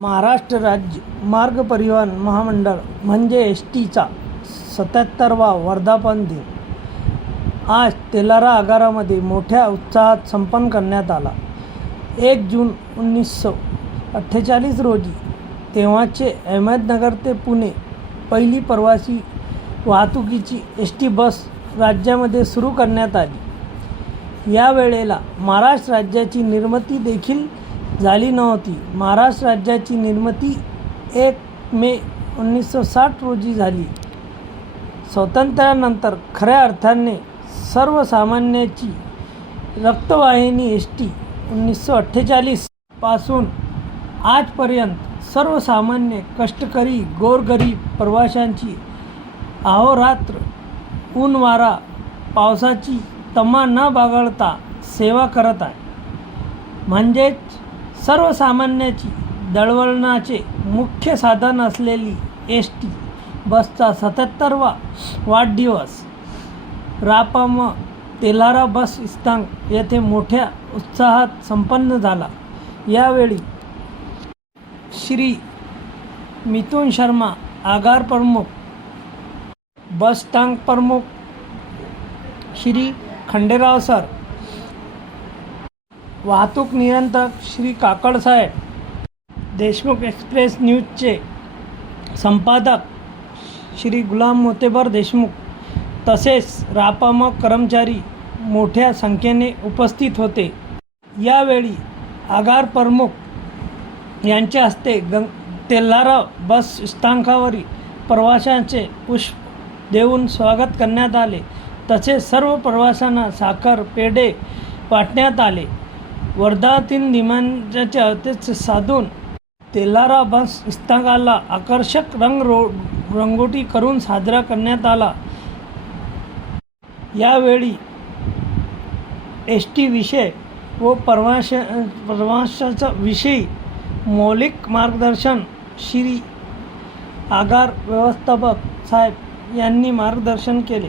महाराष्ट्र राज्य मार्ग परिवहन महामंडळ म्हणजे एस टीचा सत्याहत्तरवा वर्धापन दिन. आज तेलारा आगारामध्ये मोठ्या उत्साहात संपन्न करण्यात आला. एक जून उन्नीसशे अठ्ठेचाळीस रोजी तेव्हाचे अहमदनगर ते पुणे पहिली प्रवासी वाहतुकीची एस टी बस राज्यामध्ये सुरू करण्यात आली. या वेळेला महाराष्ट्र राज्याची निर्मिती देखील झाली नव्हती. महाराष्ट्र राज्याची निर्मिती एक मे उन्नीसशे साठ रोजी झाली. स्वातंत्र्यानंतर खऱ्या अर्थाने सर्वसामान्याची रक्तवाहिनी एस टी एकोणीसशे अठ्ठेचाळीस आजपर्यंत सर्वसामान्य कष्टकरी गोरगरीब प्रवाशांची अहोरात्र ऊन वारा पावसाची तमा न बागळता सेवा करत आहे. म्हणजेच सर्वसामान्याची दळवळणाचे मुख्य साधन असलेली एस टी बसचा सत्याहत्तरवा वाढदिवस. रापाम तेलारा बस स्थांग येथे मोठ्या उत्साहात संपन्न झाला. यावेळी श्री मिथुन शर्मा आगार प्रमुख बस स्थानक प्रमुख श्री खंडेराव सर वाहतूक नियंत्रक श्री काकडसाहेब देशमुख एक्सप्रेस न्यूजचे संपादक श्री गुलाम मोतेबर देशमुख तसेच रापाम कर्मचारी मोठ्या संख्येने उपस्थित होते. यावेळी आगार प्रमुख यांच्या हस्ते गंग तेल्हारा बस स्थानकावरील प्रवाशांचे पुष्प देऊन स्वागत करण्यात आले. तसेच सर्व प्रवाशांना साखर पेढे वाटण्यात आले. वर्धातील दिमांच्या ते साधून तेलारा बस इस्तागाला आकर्षक रंग रो रंगोटी करून साजरा करण्यात आला. यावेळी एस टी विषय व प्रवाश प्रवाशाचा विषयी मौलिक मार्गदर्शन श्री आगार व्यवस्थापक साहेब यांनी मार्गदर्शन केले.